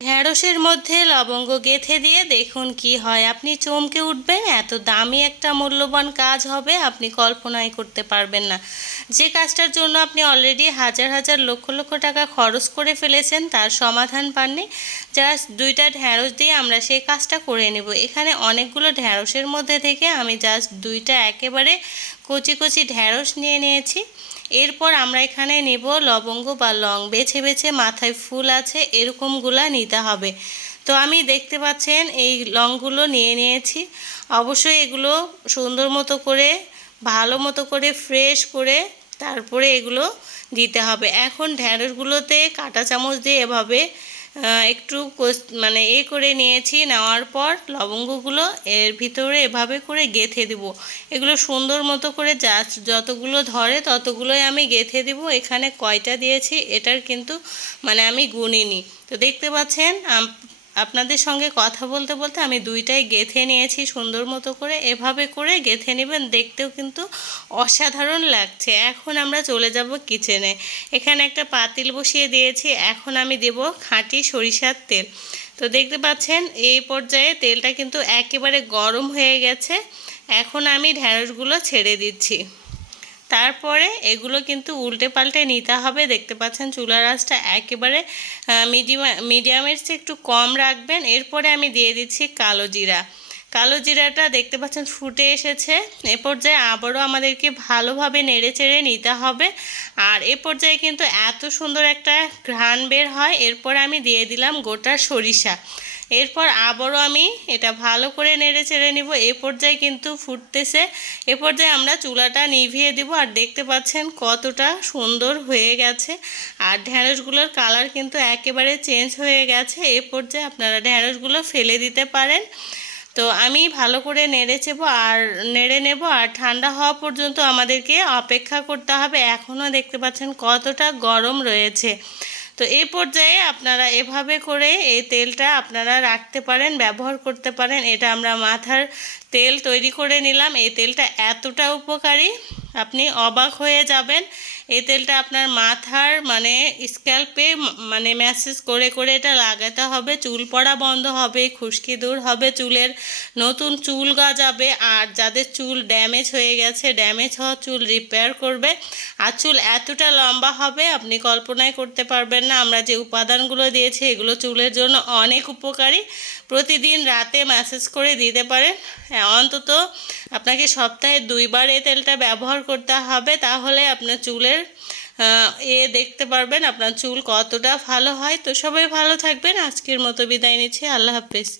ঢ্যাঁড়সের মধ্যে লবঙ্গ গেথে দিয়ে দেখুন কি হয়। আপনি চমকে উঠবেন, এত দামি একটা মূল্যবান কাজ হবে, আপনি কল্পনাই করতে পারবেন না। যে কাজটার জন্য আপনি অলরেডি হাজার হাজার লক্ষ লক্ষ টাকা খরচ করে ফেলেছেন, তার সমাধান পাননি। জাস্ট দুইটা ঢ্যাঁড়স দিয়ে আমরা সেই কাজটা করে নেব। এখানে অনেকগুলো ঢ্যাঁড়সের মধ্যে থেকে আমি জাস্ট দুইটা একেবারে কচি কচি ঢ্যাঁড়স নিয়ে নিয়েছি। এরপর আমরা এখানে নেব লবঙ্গ বা লং। বেছে বেছে মাথায় ফুল আছে, এরকমগুলা নিতে হবে। তো আমি দেখতে পাচ্ছেন এই লংগুলো নিয়ে নিয়েছি। অবশ্যই এগুলো সুন্দর মতো করে, ভালো মতো করে ফ্রেশ করে তারপরে এগুলো দিতে হবে। এখন ঢ্যাঁড়সগুলোতে কাঁটা চামচ দিয়ে এভাবে একটু মানে এ করে নিয়েছি, নেওয়ার পর লবঙ্গগুলো এর ভিতরে এভাবে করে গেথে দিব। এগুলো সুন্দর মতো করে যা যতগুলো ধরে ততগুলোই আমি গেথে দিব। এখানে কয়টা দিয়েছি, এটার কিন্তু মানে আমি গুনিনি। তো দেখতে পাচ্ছেন আপনাদের সঙ্গে কথা বলতে বলতে আমি দুইটাই গেথে নিয়েছি সুন্দর মতো করে। এভাবে করে গেথে নেবেন, দেখতেও কিন্তু অসাধারণ লাগছে। এখন আমরা চলে যাব কিচেনে। এখানে একটা পাতিল বসিয়ে দিয়েছি, এখন আমি দেব খাঁটি সরিষার তেল। তো দেখতে পাচ্ছেন, এই পর্যায়ে তেলটা কিন্তু একেবারে গরম হয়ে গেছে। এখন আমি ঢ্যাঁড়সগুলো ছেড়ে দিচ্ছি। তারপরে এগুলো কিন্তু উল্টে পাল্টে নিতে হবে। দেখতে পাচ্ছেন চুলার আঁচটা একেবারে মিডিয়াম, মিডিয়ামের চেয়ে একটু কম রাখবেন। এরপরে আমি দিয়ে দিচ্ছি কালো জিরা। কালো জিরাটা দেখতে পাচ্ছেন ফুটে এসেছে। এ পর্যায়ে আবারও আমাদেরকে ভালোভাবে নেড়ে চেড়ে নিতে হবে। আর এ পর্যায়ে কিন্তু এত সুন্দর একটা ঘ্রাণ বের হয়। এরপরে আমি দিয়ে দিলাম গোটা সরিষা। এরপর আবারও আমি এটা ভালো করে নেড়ে চেড়ে নিব। এ পর্যায়ে কিন্তু ফুটতেছে। এ পর্যায়ে আমরা চুলাটা নিভিয়ে দিব আর দেখতে পাচ্ছেন কতটা সুন্দর হয়ে গেছে। আর ঢ্যাঁড়সগুলোর কালার কিন্তু একেবারে চেঞ্জ হয়ে গেছে। এ পর্যায়ে আপনারা ঢ্যাঁড়সগুলো ফেলে দিতে পারেন। তো আমি ভালো করে নেড়ে চেবো আর নেড়ে নেব আর ঠান্ডা হওয়া পর্যন্ত আমাদেরকে অপেক্ষা করতে হবে। এখনও দেখতে পাচ্ছেন কতটা গরম রয়েছে। তো এই পর্যায়ে আপনারা এভাবে করে এই তেলটা আপনারা রাখতে পারেন, ব্যবহার করতে পারেন। এটা আমরা মাথার তেল তৈরি করে নিলাম। এই তেলটা এতটা উপকারী। আপনি অবাক হয়ে যাবেন। এই তেলটা আপনার মাথার মানে স্ক্যাল্পে মানে ম্যাসেজ করে করে এটা লাগাতে হবে। চুল পড়া বন্ধ হবে, খুশকি দূর হবে, চুলের নতুন চুল গজাবে আর যাদের চুল ড্যামেজ হয়ে গেছে ড্যামেজ হওয়া চুল রিপেয়ার করবে। আর চুল এতটা লম্বা হবে, আপনি কল্পনাই করতে পারবেন না। আমরা যে উপাদানগুলো দিয়েছি, এগুলো চুলের জন্য অনেক উপকারী। প্রতিদিন রাতে ম্যাসেজ করে দিতে পারেন। হ্যাঁ অন্তত আপনাকে সপ্তাহে দুইবার এ তেলটা ব্যবহার করতে হবে, তাহলে আপনার চুলের এ দেখতে পারবেন আপনার চুল কতটা ভালো হয়। তো সবাই ভালো থাকবেন। আজকের মতো বিদায় নিচ্ছি। আল্লাহ হাফিজ।